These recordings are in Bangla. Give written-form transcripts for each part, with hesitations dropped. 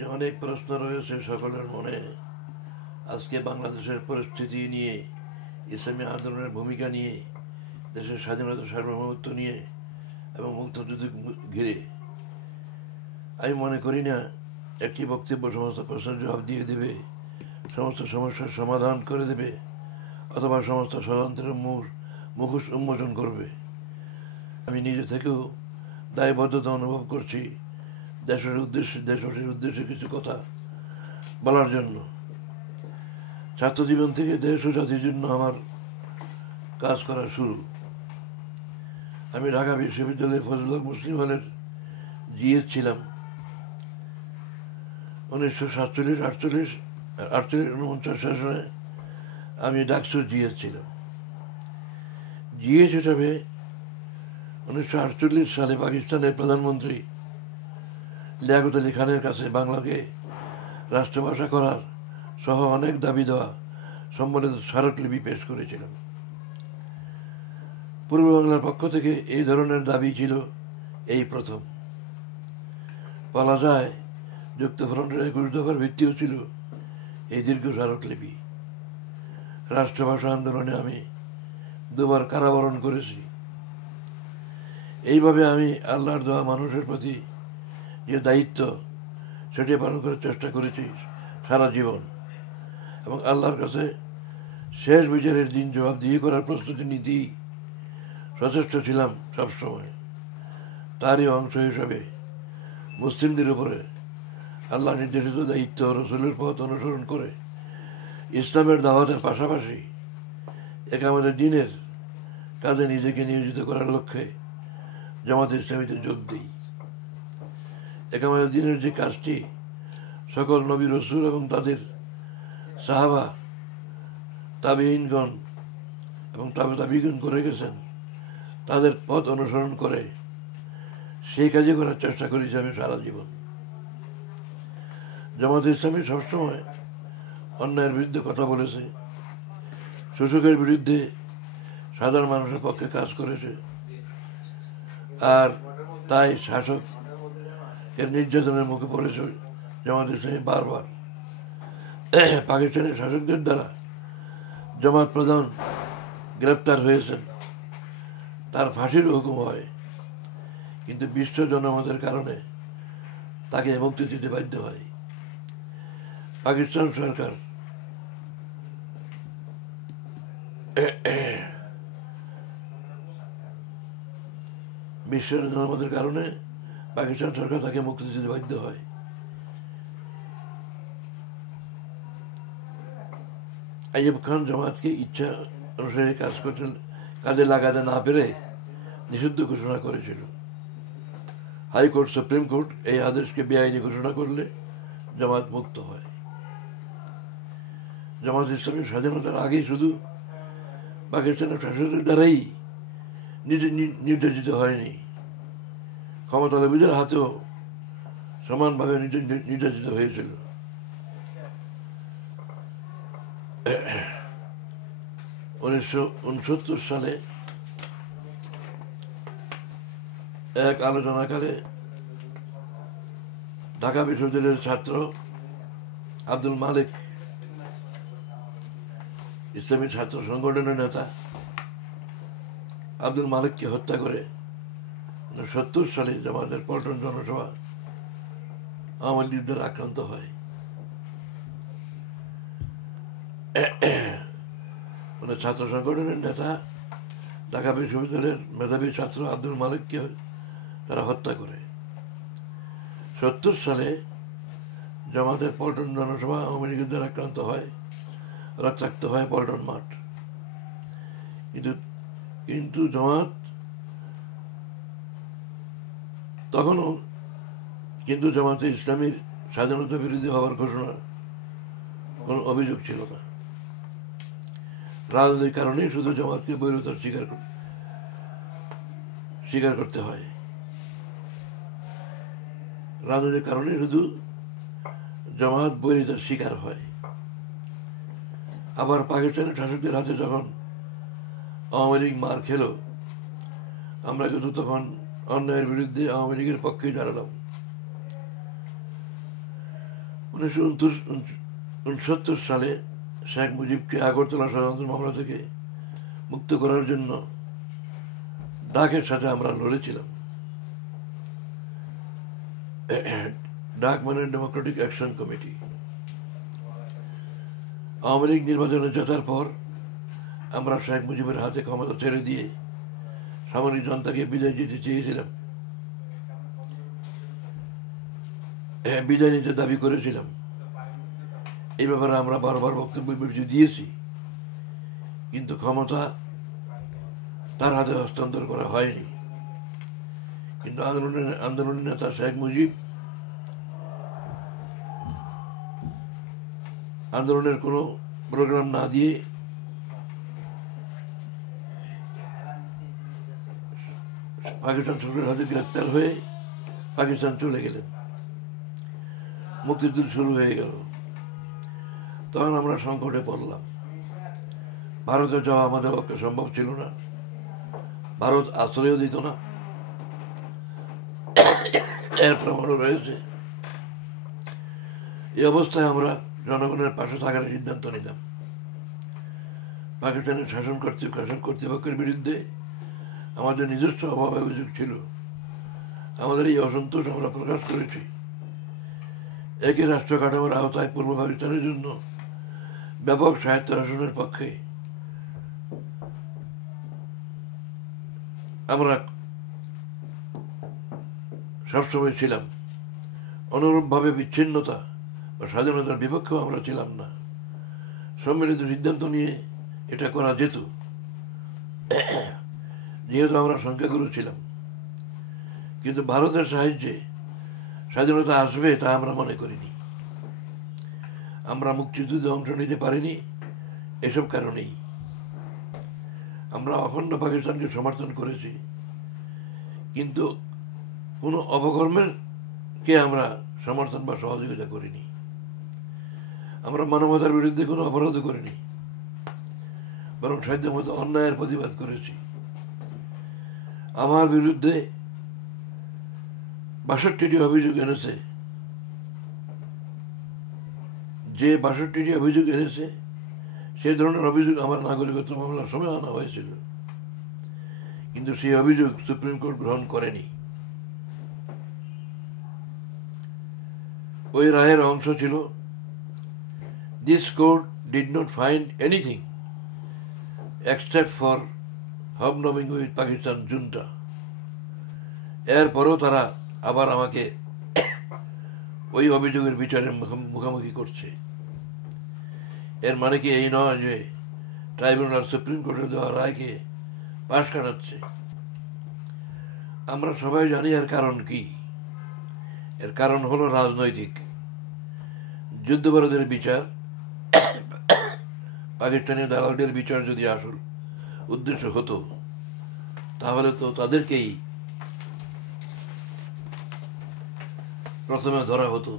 যে অনেক প্রশ্ন রয়েছে সকলের মনে আজকে বাংলাদেশের পরিস্থিতি নিয়ে, ইসলামী আন্দোলনের ভূমিকা নিয়ে, দেশের স্বাধীনতা সার্বভৌমত্ব নিয়ে এবং মুক্তিযুদ্ধ ঘিরে। আমি মনে করি না একটি বক্তব্য সমস্ত প্রশ্নের জবাব দিয়ে দেবে, সমস্ত সমস্যার সমাধান করে দেবে, অথবা সমস্ত ষড়যন্ত্রের মুখোশ উন্মোচন করবে। আমি নিজে থেকেও দায়বদ্ধতা অনুভব করছি দেশবাসীর উদ্দেশ্যে কিছু কথা বলার জন্য। ছাত্রজীবন থেকে দেশ ও জাতির জন্য আমার কাজ করা শুরু। আমি ঢাকা বিশ্ববিদ্যালয়ে ফজলুল হক মুসলিম হলের জিএস ছিলাম। 1947-48 সেশনে আমি ডাকসুর জিএস ছিলাম। জিএস হিসাবে 1948 সালে পাকিস্তানের প্রধানমন্ত্রী লিয়াকত আলী খানের কাছে বাংলাকে রাষ্ট্রভাষা করার সহ অনেক দাবি দেওয়া সম্বলিত স্মারকলিপি পেশ করেছিলাম। পূর্ব বাংলার পক্ষ থেকে এই ধরনের দাবি ছিল এই প্রথম। বলা যায় যুক্তফ্রন্টের 21 দফার ভিত্তিও ছিল এই দীর্ঘ স্মারকলিপি। রাষ্ট্রভাষা আন্দোলনে আমি দুবার কারাবরণ করেছি। এইভাবে আমি আল্লাহর দেওয়া মানুষের প্রতি যে দায়িত্ব, সেটি পালন করার চেষ্টা করেছি সারা জীবন, এবং আল্লাহর কাছে শেষ বিচারের দিন জবাবদিহি করার প্রস্তুতি নিতেই সচেষ্ট ছিলাম সবসময়। তারই অংশ হিসাবে মুসলিমদের উপরে আল্লাহ নির্দেশিত দায়িত্ব রসুলের পথ অনুসরণ করে ইসলামের দাওয়াতের পাশাপাশি একামতের দ্বীনের কাজে নিজেকে নিয়োজিত করার লক্ষ্যে জামাতে ইসলামীতে যোগ দিই। একামতের দ্বীনের যে কাজটি সকল নবী রসুল এবং তাদের সাহাবা, তাবিঈনগণ এবং তাবিঈন করে গেছেন, তাদের পথ অনুসরণ করে সেই কাজে করার চেষ্টা করেছি আমি সারা জীবন। জামাতে ইসলামী সবসময় অন্যায়ের বিরুদ্ধে কথা বলেছে, শোষকের বিরুদ্ধে সাধারণ মানুষের পক্ষে কাজ করেছে, আর তাই শাসক এর নির্যাতনের মুখে পড়েছে জামাত ইসলামী বারবার। পাকিস্তানের শাসকদের দ্বারা জামাত প্রধান গ্রেপ্তার হয়েছেন, তার ফাঁসির হুকুম হয়, কিন্তু বিশ্ব জনমতের কারণে তাকে মুক্তি দিতে বাধ্য হয়। পাকিস্তান সরকার বিশ্বের জনমতের কারণে পাকিস্তান সরকার তাকে মুক্তি দিতে বাধ্য হয়। আইয়ুব খান জামাতকে ইচ্ছা অনুসারে কাজে লাগাতে না পেরে নিষিদ্ধ ঘোষণা করেছিল। হাইকোর্ট, সুপ্রিম কোর্ট এই আদেশকে বেআইনি ঘোষণা করলে জামাত মুক্ত হয়। জামাত ইসলামী স্বাধীনতার আগেই শুধু পাকিস্তানের শাসকের দ্বারাই নির্যাতিত হয়নি, ক্ষমতালোভীদের হাতেও সমানভাবে নির্যাতিত হয়েছিল। 1969 সালে এক আলোচনাকালে ঢাকা বিশ্ববিদ্যালয়ের ছাত্র আব্দুল মালিক, ইসলামী ছাত্র সংগঠনের নেতা আব্দুল মালিককে হত্যা করে 1970 সালে জামাতের পল্টন জনসভা আওয়ামী লীগদের আক্রান্ত হয়। ছাত্র সংগঠনের নেতা ঢাকা বিশ্ববিদ্যালয়ের মেধাবী ছাত্র আব্দুল মালিককে তারা হত্যা করে। 70 সালে জামাতের পল্টন জনসভা আওয়ামী লীগদের আক্রান্ত হয়, রক্তাক্ত হয় পল্টন মাঠ। কিন্তু জামাত তখনও জামাতে ইসলামীর স্বাধীনতা বিরোধী হওয়ার ঘোষণা কোনো অভিযোগ ছিল না। রাজনৈতিক কারণেই শুধু জামাতকে বৈরতার স্বীকার করতে হয়। রাজনৈতিক কারণে শুধু জামাত বৈরতার শিকার হয়। আবার পাকিস্তানের শাসকদের হাতে যখন আওয়ামী লীগ মার খেল, আমরা কিন্তু তখন অন্যায়ের বিরুদ্ধে আওয়ামী লীগের পক্ষেই দাঁড়ালাম। 1969 সালে শেখ মুজিবকে আগরতলা ষড়যন্ত্র মামলা থেকে মুক্ত করার জন্য ডাকের সাথে আমরা লড়েছিলাম। ডাক মানে Democratic action committee. Awami League নির্বাচনে জেতার পর আমরা শেখ মুজিবের হাতে ক্ষমতা ছেড়ে দিয়ে সামরিক জনতাকে বিদায় দিতে চেয়েছিলাম, বিদায় নিতে দাবি করেছিলাম। এই ব্যাপারে আমরা বারবার বক্তব্য বিবৃতি দিয়েছি, কিন্তু ক্ষমতা তার হাতে হস্তান্তর করা হয়নি। কিন্তু আন্দোলনের নেতা শেখ মুজিব আন্দোলনের কোনো প্রোগ্রাম না দিয়ে পাকিস্তান সরকারের হাতে গ্রেপ্তার হয়ে পাকিস্তান চলে গেলেন। মুক্তিযুদ্ধ শুরু হয়ে গেল। তখন আমরা সংকটে পড়লাম। ভারতে যাওয়া আমাদের পক্ষে সম্ভব ছিল না, ভারত আশ্রয়ও দিত না, এর প্রমাণও রয়েছে। এই অবস্থায় আমরা জনগণের পাশে থাকার সিদ্ধান্ত নিলাম। পাকিস্তানের শাসন কর্তৃপক্ষের বিরুদ্ধে আমাদের নিজস্ব অভাব অভিযোগ ছিল। আমাদের এই অসন্তোষ আমরা প্রকাশ করেছি। একই রাষ্ট্র কাঠামোর আওতায় পূর্ব পাকিস্তানের জন্য ব্যাপক স্বায়ত্তশাসনের পক্ষে আমরা সবসময় ছিলাম। অনুরূপভাবে বিচ্ছিন্নতা বা স্বাধীনতার বিপক্ষেও আমরা ছিলাম না। সম্মিলিত সিদ্ধান্ত নিয়ে এটা করা যেত, যেহেতু আমরা সংখ্যাগুরু ছিলাম। কিন্তু ভারতের সাহায্যে স্বাধীনতা আসবে তা আমরা মনে করিনি। আমরা মুক্তিযুদ্ধে অংশ নিতে পারিনি এসব কারণেই। আমরা অখণ্ড পাকিস্তানকে সমর্থন করেছি, কিন্তু কোনো অপকর্মেরকে আমরা সমর্থন বা সহযোগিতা করিনি। আমরা মানবতার বিরুদ্ধে কোনো অপরাধ করিনি, বরং সাধ্যমতো অন্যায়ের প্রতিবাদ করেছি। আমার বিরুদ্ধে ৬২টি অভিযোগ এনেছে। যে ৬২টি অভিযোগ এনেছে সেই ধরনের অভিযোগ আমার নাগরিকত্ব মামলার সময় আনা হয়েছিল, কিন্তু সেই অভিযোগ সুপ্রিম কোর্ট গ্রহণ করেনি। ওই রায়ের অংশ ছিল, this court did not find anything except for hobnobbing with Pakistan junta. এরপরও তারা আবার আমাকে ওই অভিযোগের বিচারের মুখোমুখি করছে। এর মানে কি এই নয় যে ট্রাইব্যুনাল সুপ্রিম কোর্টের দেওয়া রায়কে পাশ কাটাচ্ছে? আমরা সবাই জানি এর কারণ কি। এর কারণ হলো রাজনৈতিক। যুদ্ধাপরাধের বিচার, পাকিস্তানি দালালদের বিচার যদি আসল উদ্দেশ্য হতো, তাহলে তো তাদেরকেই প্রথমে ধরা হতো,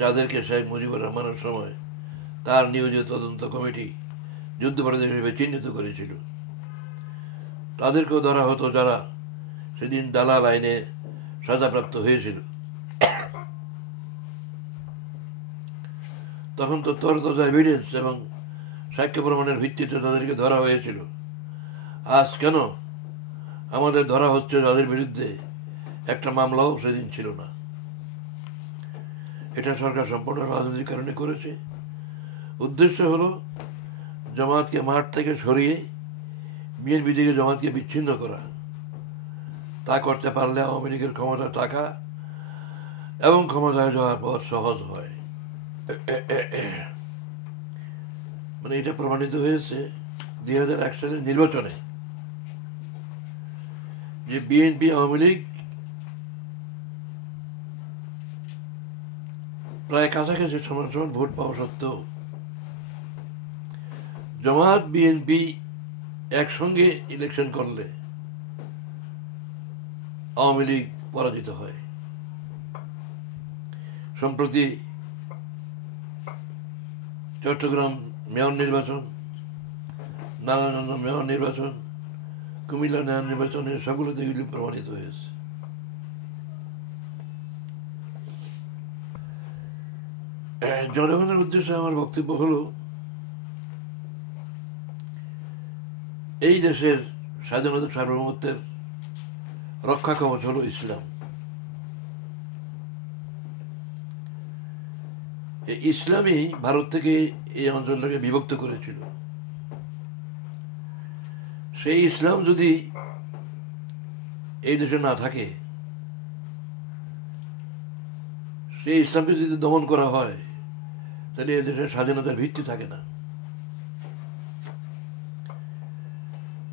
যাদেরকে শেখ মুজিবুর রহমানের সময় তার নিয়োজিত তদন্ত কমিটি যুদ্ধাপরাধী হিসেবে চিহ্নিত করেছিল। তাদেরকেও ধরা হতো যারা সেদিন দালাল আইনে সাজাপ্রাপ্ত হয়েছিল। তখন তো তরতাজা এভিডেন্স এবং সাক্ষ্য প্রমাণের ভিত্তিতে তাদেরকে ধরা হয়েছিল। আজ কেন আমাদের ধরা হচ্ছে যাদের বিরুদ্ধে একটা মামলাও সেদিন ছিল না? এটা সরকার সম্পূর্ণ রাজনৈতিক কারণে করেছে। উদ্দেশ্য হলো জামাতকে মাঠ থেকে সরিয়ে বিএনপি থেকে জামাতকে বিচ্ছিন্ন করা। তা করতে পারলে আওয়ামী লীগের ক্ষমতা থাকা এবং ক্ষমতায় যাওয়ার পর সহজ হয়। মানে এটা প্রমাণিত হয়েছে ২০০১ সালের নির্বাচনে যে বিএনপি আওয়ামী লীগ প্রায় কাছাকাছি সমান সমান ভোট পাওয়া সত্ত্বেও জামাত বিএনপি একসঙ্গে ইলেকশন করলে আওয়ামী লীগ পরাজিত হয়। সম্প্রতি চট্টগ্রাম মেয়র নির্বাচন, নারায়ণগঞ্জ মেয়র নির্বাচন, কুমিল্লা মেয়র নির্বাচনে সকলতে এগুলি প্রমাণিত হয়েছে। জনগণের উদ্দেশ্যে আমার বক্তব্য হলো, এই দেশের স্বাধীনতা সার্বভৌমত্বের রক্ষা কবচ হলো ইসলাম। এই ইসলামই ভারত থেকে এই অঞ্চলটাকে বিভক্ত করেছিল। সেই ইসলাম যদি এই দেশে না থাকে, সেই ইসলামকে যদি দমন করা হয়, তাহলে এই দেশের স্বাধীনতার ভিত্তি থাকে না।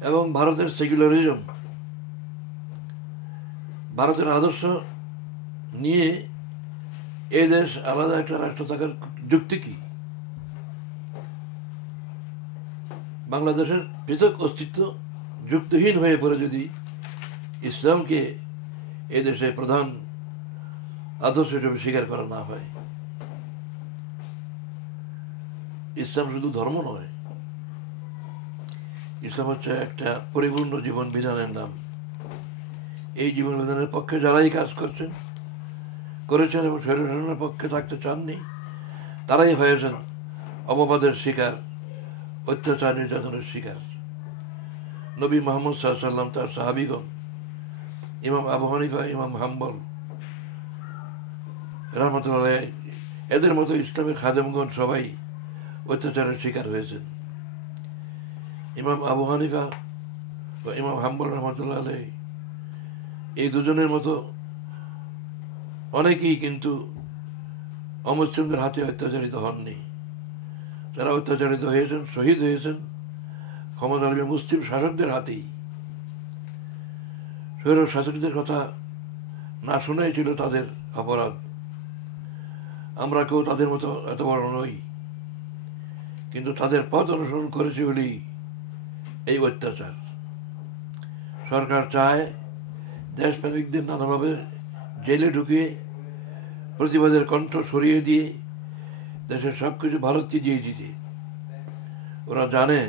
এবং ভারতের সেকুলারিজম, ভারতের আদর্শ নিয়ে এই দেশ আলাদা একটা রাষ্ট্র থাকার যুক্তি কি? বাংলাদেশের পৃথক অস্তিত্ব যুক্তিহীন হয়ে পড়ে যদি ইসলামকে এই দেশে প্রধান আদর্শ হিসেবে স্বীকার করা না হয়। ইসলাম শুধু ধর্ম নয়, ইসলাম হচ্ছে একটা পরিপূর্ণ জীবন বিধানের নাম। এই জীবন বিধানের পক্ষে যারাই কাজ করেছেন এবং স্বৈরশাসনের পক্ষে থাকতে চাননি, তারাই হয়েছেন অপবাদের শিকার, অত্যাচার নির্যাতনের শিকার। নবী মুহাম্মদ সাল্লাল্লাহু আলাইহি ওয়াসাল্লাম, তার সাহাবীগণ, ইমাম আবু হানিফা, ইমাম হাম্বল রাহমাতুল্লাহ, এদের মতো ইসলামের খাদেমগণ সবাই অত্যাচারের শিকার হয়েছেন। ইমাম আবু হানিফা বা ইমাম হাম্বল রহমতুল্লাহ আলাইহি, এই দুজনের মতো অনেকেই কিন্তু অমুসলিমদের হাতে অত্যাচারিত হননি। যারা অত্যাচারিত হয়েছেন, শহীদ হয়েছেন ক্ষমতাধর মুসলিম শাসকদের হাতেই। স্বৈর শাসকদের কথা না শুনেই ছিল তাদের অপরাধ। আমরা কেউ তাদের মতো এত বড় নই, কিন্তু তাদের পথ অনুসরণ করেছি বলেই এই অত্যাচার। সরকার চায় দেশপ্রেমিকদের নানাভাবে জেলে ঢুকিয়ে প্রতিবাদের কণ্ঠ সরিয়ে দিয়ে দেশের সব কিছু ভারতকে দিয়ে দিতে। ওরা জানে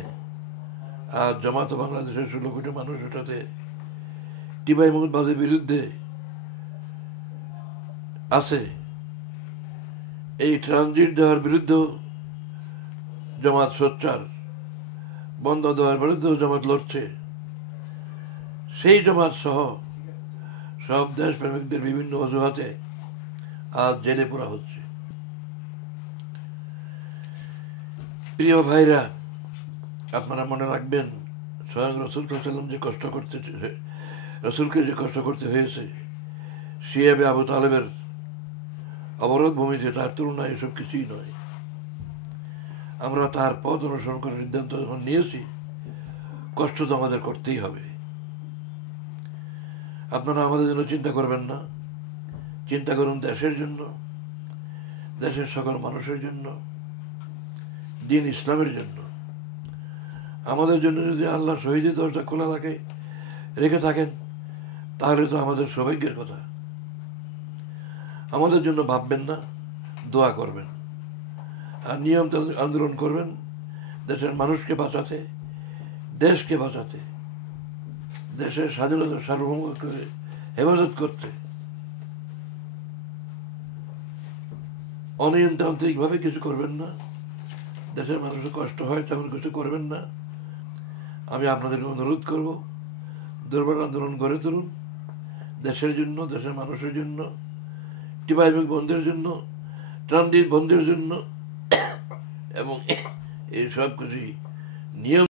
আজ জামাত বাংলাদেশের 16 কোটি মানুষ ওটাতে টিবাই মুহম্মদের বিরুদ্ধে আছে। এই ট্রানজিট দেওয়ার বিরুদ্ধেও জামাত সোচ্চার, বন্ধ দেওয়ার বিরুদ্ধেও জামাত লড়ছে। সেই জামাত সহ সব দেশপ্রেমিকদের বিভিন্ন অজুহাতে আজ জেলে পোড়া হচ্ছে। প্রিয় ভাইরা, আপনারা মনে রাখবেন, স্বয়ং রাসূল সাল্লাল্লাহু আলাইহি ওয়াসাল্লাম রসুলকে যে কষ্ট করতে হয়েছে, শিয়াবে আবু তালেবের অবরোধ ভূমিতে, তার তুলনায় এসব কিছুই নয়। আমরা তার পথ অনুসরণ করার সিদ্ধান্ত যখন নিয়েছি, কষ্ট তো আমাদের করতেই হবে। আপনারা আমাদের জন্য চিন্তা করবেন না, চিন্তা করুন দেশের জন্য, দেশের সকল মানুষের জন্য, দিন ইসলামের জন্য। আমাদের জন্য যদি আল্লাহ শহীদের দরজা খোলা রেখে থাকেন, তাহলে তো আমাদের সৌভাগ্যের কথা। আমাদের জন্য ভাববেন না, দোয়া করবেন আর নিয়ম আন্দোলন করবেন দেশের মানুষকে বাঁচাতে, দেশকে বাঁচাতে, দেশের স্বাধীনতা সার্বভৌমত্বকে হেফাজত করতে। অনিয়মতান্ত্রিকভাবে কিছু করবেন না, দেশের মানুষের কষ্ট হয় তেমন কিছু করবেন না। আমি আপনাদেরকে অনুরোধ করব, দুর্বল আন্দোলন গড়ে তুলুন দেশের জন্য, দেশের মানুষের জন্য, টিবাইমুখ বন্ধের জন্য, ট্রানজিট বন্ধের জন্য, এবং এই সব কিছুই নিয়ম